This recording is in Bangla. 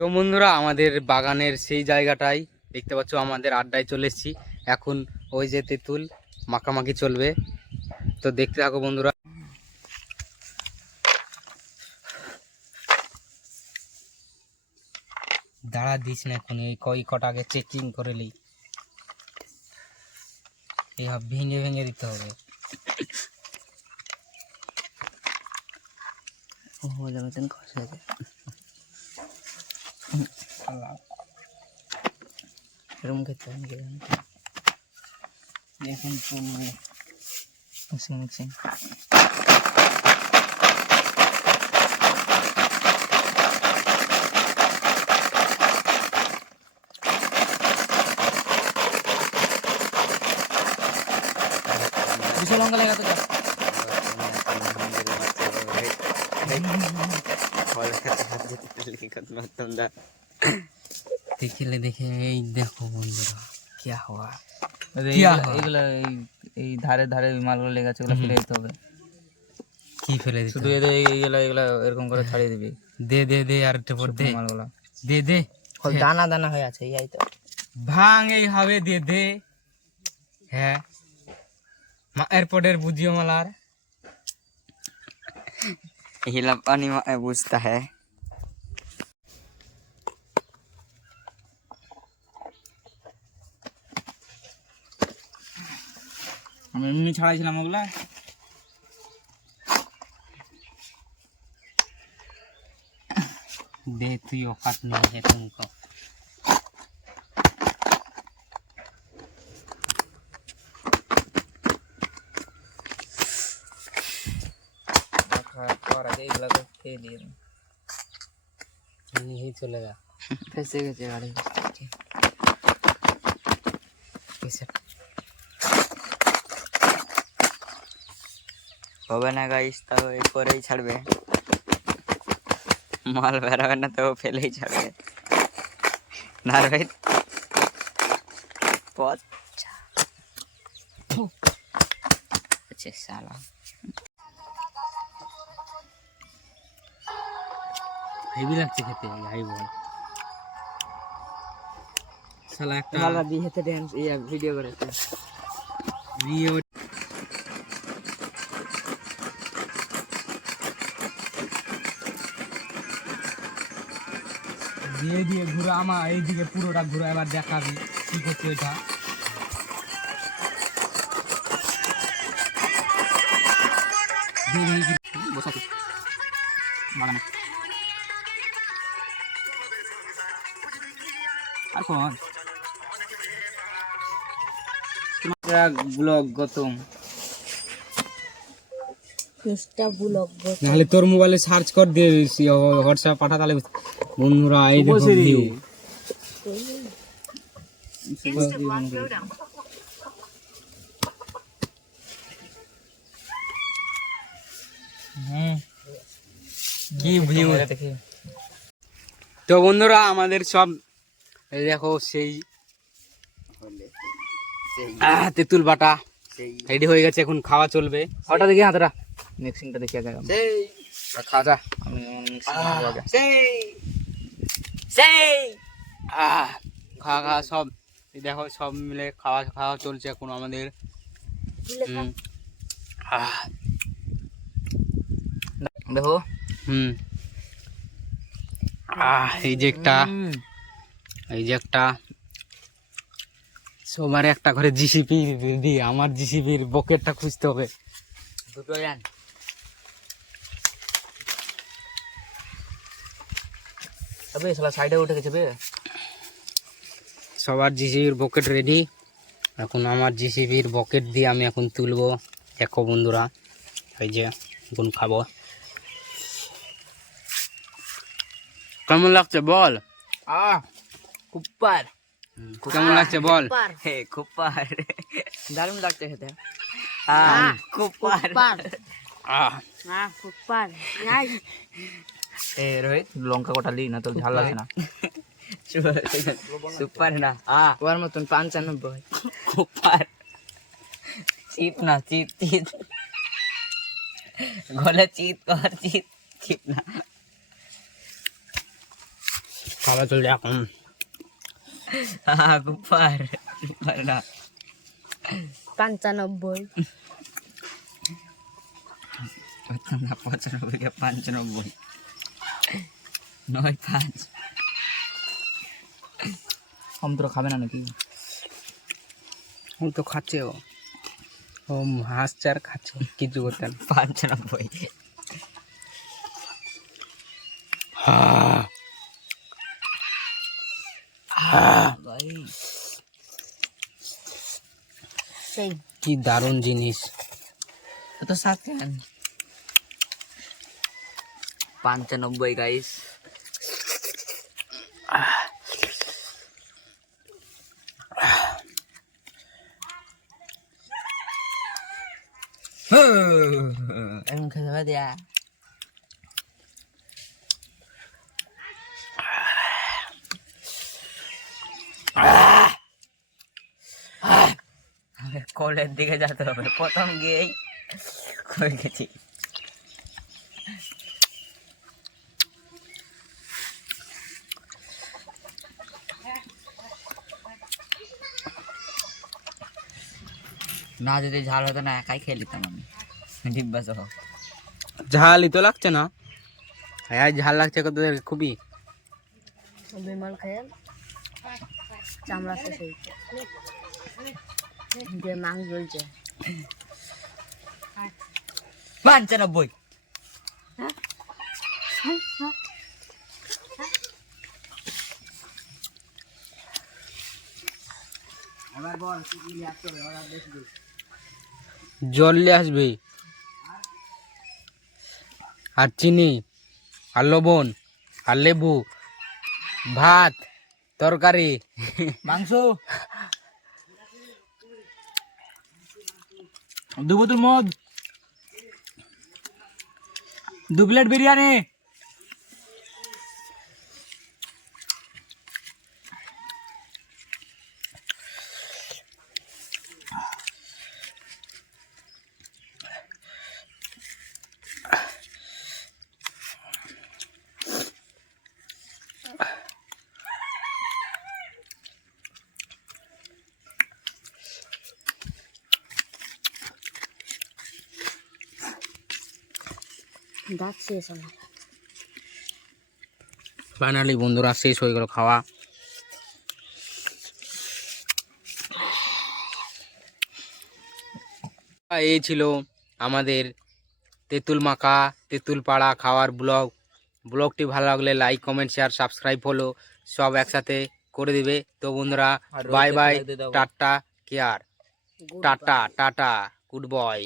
তো বন্ধুরা, আমাদের বাগানের সেই জায়গাটাই। দেখতে পাচ্ছ, আমাদের আড্ডায় চলে এসেছি। এখন ওই যে তেঁতুল মাখামাখি চলবে। তো দেখতে থাকো বন্ধুরা। দাঁড়া দিস না এখন এই কই কটা আগে চেকিং করে লি এই ভেঙে ভেঙে দিতে হবে। হয়ে যাবে খসে যাবে এরকম খেতে হবে নাকি এখন চলবে মিক্সিং মিক্সিং দুশো লঙ্কা লেগে তো যা দেখিলে দেখে এই দেখো বন্ধুরা কিয়া হওয়া কিয়া হওয়া? এগুলো এই এই ধারে ধারে ওই মালগুলো লেগে আছে ওগুলো ফেলে দিতে হবে কি ফেলে দিতে শুধু এদের এইগুলো এগুলো এরকম করে ছাড়িয়ে দিবি দে দে দে আর একটা পর দে মালগুলো দে দে দানা দানা হয়ে আছে এই তো ভাঙ এই হবে দে দে হ্যাঁ মা এয়ারপোর্টের বুঝিও মালার हिला पानी में बुझता है আমি এমনি ছাড়াইছিলাম ওগুলা দে তুই অকাত নিয়ে হে তুমকো খাওয়ার আগে এগুলা তো খেয়ে দিয়ে দিন নিয়ে চলে যা ফেসে গেছে গাড়ি হবে না গাইস তাও এরপরেই ছাড়বে মাল বেরোবে না তো ও ফেলেই ছাড়বে না রোহিত পচা আচ্ছা সালা হেভি লাগছে খেতে হাই বল শালা একটা মালা দিয়ে হেতে ড্যান্স ইয়া ভিডিও করেছে ভিডিও ঘুরে আমার এইদিকে পুরোটা ঘুরে এবার দেখাবি কি করছে এটা। দিয়ে দিয়ে কি- বসাতে বাগানে আর কোন ব্লগ গতম নাহলে তোর মোবাইলে সার্চ কর দিয়ে হোয়াটসঅ্যাপ পাঠা তাহলে বন্ধুরা এই দেখো। ভিউ তো বন্ধুরা আমাদের সব দেখো সেই তেঁতুল বাটা রেডি হয়ে গেছে এখন খাওয়া চলবে। ওটা দেখি হাতটা মিক্সিংটা দেখি আগে। খাওয়া আমি mixing আগে। খাওয়া খাওয়া সব দেখো সব মিলে খাওয়া খাওয়া চলছে এখন আমাদের। দেখো। হুম। আহ এই যে একটা এই যে একটা। সবার একটা ঘরে জিসিপি দিয়ে আমার জিসিপির বকেটটা খুঁজতে হবে। দুটো তবে শালা সাইডে উঠে গেছে বে। সবার জিসিবির বকেট রেডি এখন আমার জিসিবির বকেট দিয়ে আমি এখন তুলবো। দেখো বন্ধুরা এই যে এখন খাব। কেমন লাগছে বল? আহ কুপ্পার। কেমন লাগছে বল? হে কুপ্পার। দারুণ লাগছে খেতে। আহ কুপ্পার। আহ। এ রোহিত লঙ্কা কটা লি না তো ঝাল লাগে না সুপার না আ ওর মতন পঞ্চানব্বই সুপার চিত না চিত চিত গলে চিত কর চিত চিত না খাওয়া চলছে এখন কুপার কুপার না পঞ্চানব্বই না পঁচানব্বই কে পঞ্চানব্বই নয় পাঁচ। কম তোরা খাবে না নাকি? ও তো খাচ্ছে ও। ও হাসছে আর খাচ্ছে কিছু করতে না পঞ্চানব্বই ভাই সেই কি দারুণ জিনিস। এত সাত কেন? পঞ্চানব্বই গাইস এখন খেতে হবে দেয়া কলের দিকে যেতে হবে প্রথম গিয়েই কই গেছি না যদি ঝাল হতো না একাই খেয়ে নিতাম আমি। ডিব্বা সহ ঝালই তো লাগছে না। হ্যাঁ ঝাল লাগছে কত তোদের খুবই। বিমল খেয়ে। চামড়া শেষ হয়েছে যে মাংস জ্বলছে। পঞ্চানব্বই। জল আসবে। আর চিনি, আর লবণ, আর লেবু, ভাত, তরকারি। মাংস। দু বোতল মদ। দু প্লেট বিরিয়ানি। দাঁত শেষ আমার ফাইনালি বন্ধুরা শেষ হয়ে গেল খাওয়া। এই ছিল আমাদের তেঁতুল মাখা তেঁতুল পাড়া খাওয়ার ব্লগ। ব্লগটি ভালো লাগলে লাইক কমেন্ট শেয়ার সাবস্ক্রাইব হলো সব একসাথে করে দিবে। তো বন্ধুরা bye bye. Ta-ta care ta-ta ta-ta good boy